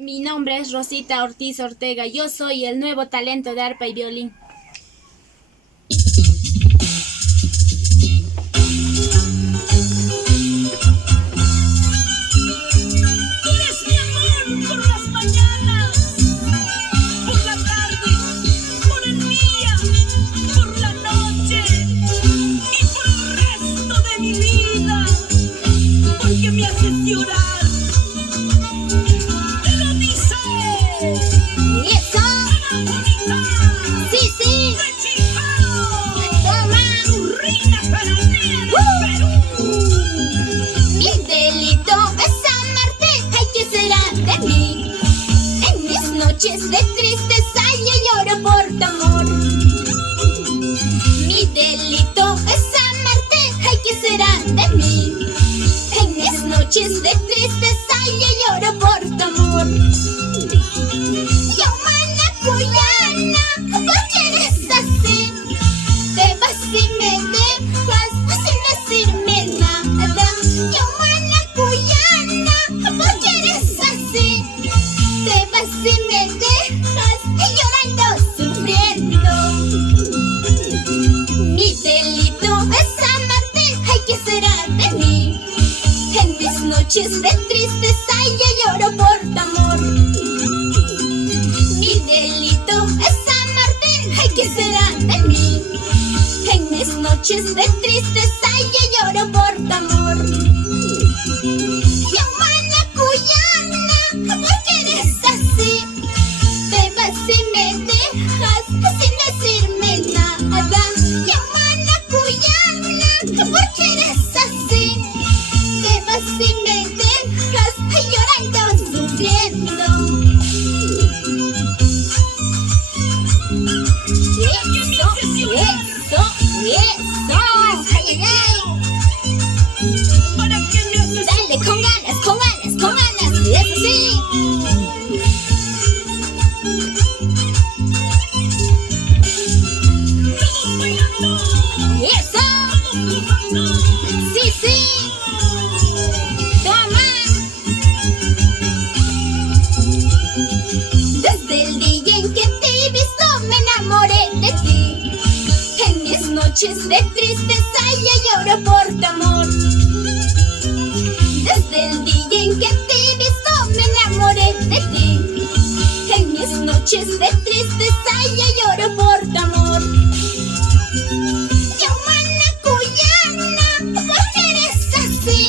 Mi nombre es Rosita Ortiz Ortega. Yo soy el nuevo talento de arpa y violín. Noches de tristeza yo lloro por tu amor. Mi delito es amarte, ay, ¿qué será de mí? En mis noches de tristeza yo lloro por tu amor. Yo, manacuyana, ¿por qué eres así? Te vas y me dejas sin decirme nada. Yo, manacuyana, ¿por qué eres así? Te vas y me dejas llorando, sufriendo. Mi delito es amarte, ay, ¿qué será de mí? En mis noches de tristeza yo lloro por tu amor. Mi delito es amarte, ay, ¿qué será de mí? En mis noches de tristeza yo lloro por tu amor. Yo, manacuyana, ¿por qué eres así? Te vas y me dejas sin decirme nada. Yo, manacuyana, ¿por qué eres así? Te vas y me dejas llorando, sufriendo. Eso. Ay, ay, ay. Dale, con ganas, eso sí. Eso. Sí. Toma. Desde el día en que te he visto me enamoré de ti. En mis noches de tristeza yo lloro por tu amor. Desde el día en que te he visto me enamoré de ti. En mis noches de tristeza yo lloro por tu amor. Yo, manacuyana, ¿por qué eres así?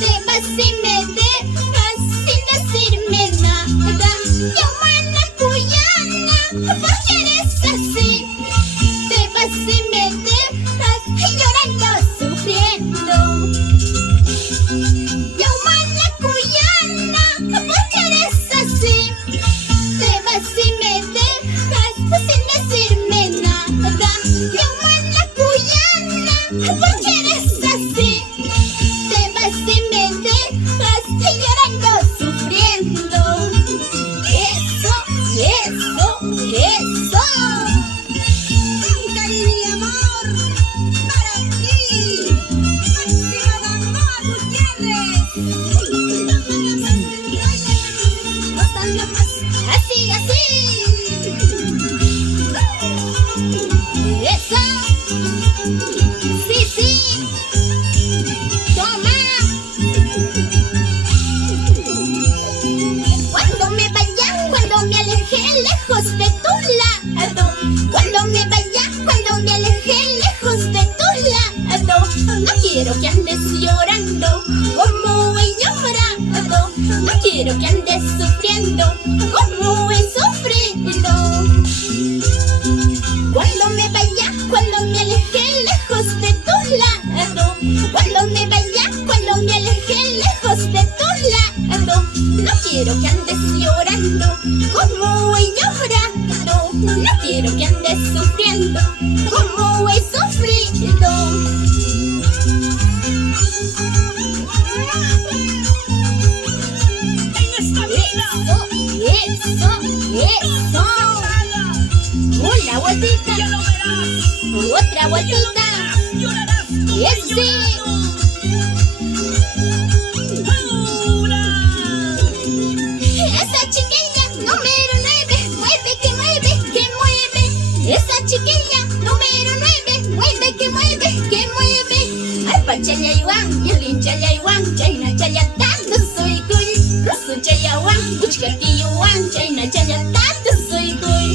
Te vas y me dejas sin decirme nada. Yo, manacuyana, ¿por qué eres así? Te vas y me dejas llorando, sufriendo. Yo, manacuyana, ¿por qué eres así? Te vas y me dejas sin decirme nada. Yo, manacuyana, ¿por qué eres así? Te vas y me dejas llorando, sufriendo. Eso. Con cariño y amor para ti, Máxima Gamboa Gutiérrez. Así. Eso. Sí. Toma. Cuando me alejé lejos de tu lado. Cuando me alejé lejos de tu lado. No quiero que andes llorando como he llorado. No quiero que andes sufriendo como he sufrido. Cuando me alejé lejos de tu lado. Cuando me alejé lejos de tu lado. No quiero que andes llorando como he llorado. No quiero que andes sufriendo como he sufrido. Eso. Una vueltita. Otra vueltita. Eso sí. Esa chiquilla número 9, mueve, que mueve, que mueve. Esa chiquilla número 9, mueve, que mueve, que mueve. Arpa chayawan, violín chayawan, chayna chayatando soy kuy. Ruso chayawan, buchkatiyuwan, chayna chayatando soy kuy.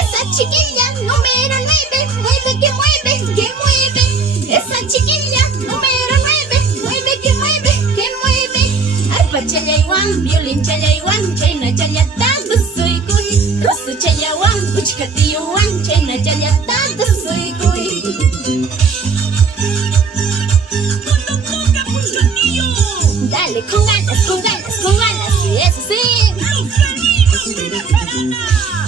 Esa chiquilla número 9, mueve, que mueve, que mueve. Esa chiquilla número 9, mueve, que mueve, que mueve. Arpa chayawan, violín chayawan, chayna chayatando soy kuy. Ruso chayawan, buchkatiyuwan, chayna chayatando soy kuy. Dale, con ganas, y eso sí. ¡Los felinos de la jarana!